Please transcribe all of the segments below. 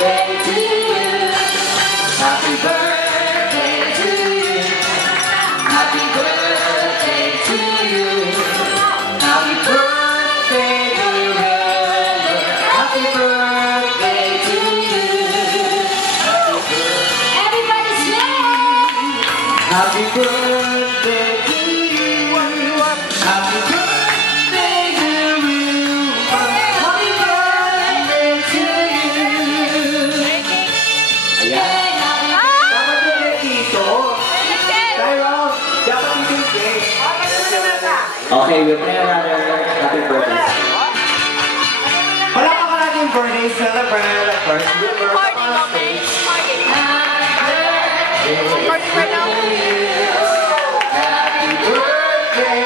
to you. Happy birthday to you. Happy birthday to you. Happy birthday, dear Wilbur. Happy birthday to you. Everybody sing! Happy birthday to you. Happy birthday, dear Wilbur. Happy birthday to you. Ayan. Dapat yung dito. Tayo, dapat yung cake. Okay, we'll play another happy birthday. Wala pa ka natin birthday celebrate. Of course, Wilbur on stage. Party right now. Happy birthday,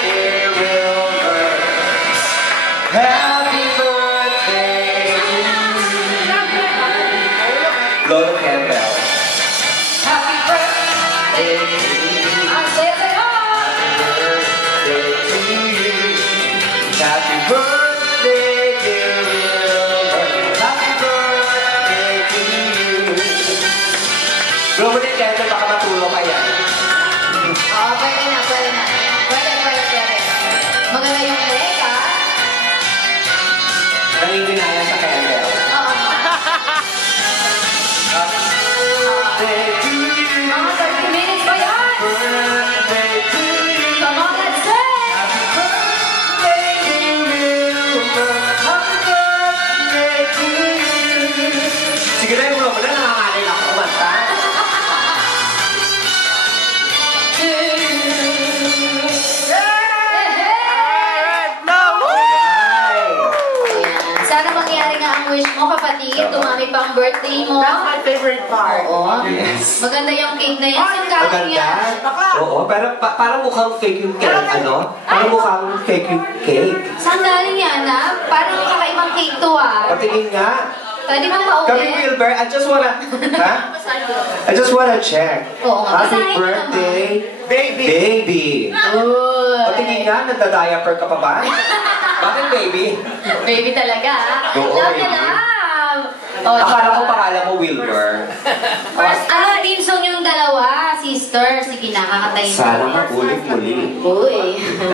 dear Wilbur. Happy birthday to you. Lolo Campbell. Happy birthday to you. Happy birthday, dear Wilbur. Happy birthday to you. Lolo Campbell, baka matulog ka yan. Oo, pwede na, pwede na. Pwede. Maganda yung leg, ha? Nanginginaya sa Campbell. Oo. Birthday to you. Mga 30 minutes pa yan! Birthday to you. Come on, let's sing! Happy birthday, dear Wilbur. Happy birthday to you. Sige na yung mga wala, nanganganin ako kumanta. Sana mangyari nga ang wish mo, kapatid. Dumami pa ang birthday mo. That's my favorite part. Oo. Yes. Maganda yung cake na yan. Saan galing yan? Maganda. Oo, pero parang mukhang fake yung cake, ano? Parang mukhang fake yung cake. Saan galing yan, ha? Parang kakaibang cake to, ha? Patingin nga. Pwede bang Kami, pauwi? Wilbur, I just wanna check. Oo nga. Happy Basahin mo birthday, baby. Uy. Patingin nga, nagda-diaper ka pa ba? Bakit baby? Baby talaga, ha? Oo, Love baby. na love! Oh, Akala ko pangalan mo Wilbur. First, ano, team song yung dalawa, sister. Sige na, kakatayin mo. Sana magulit muli. Uy.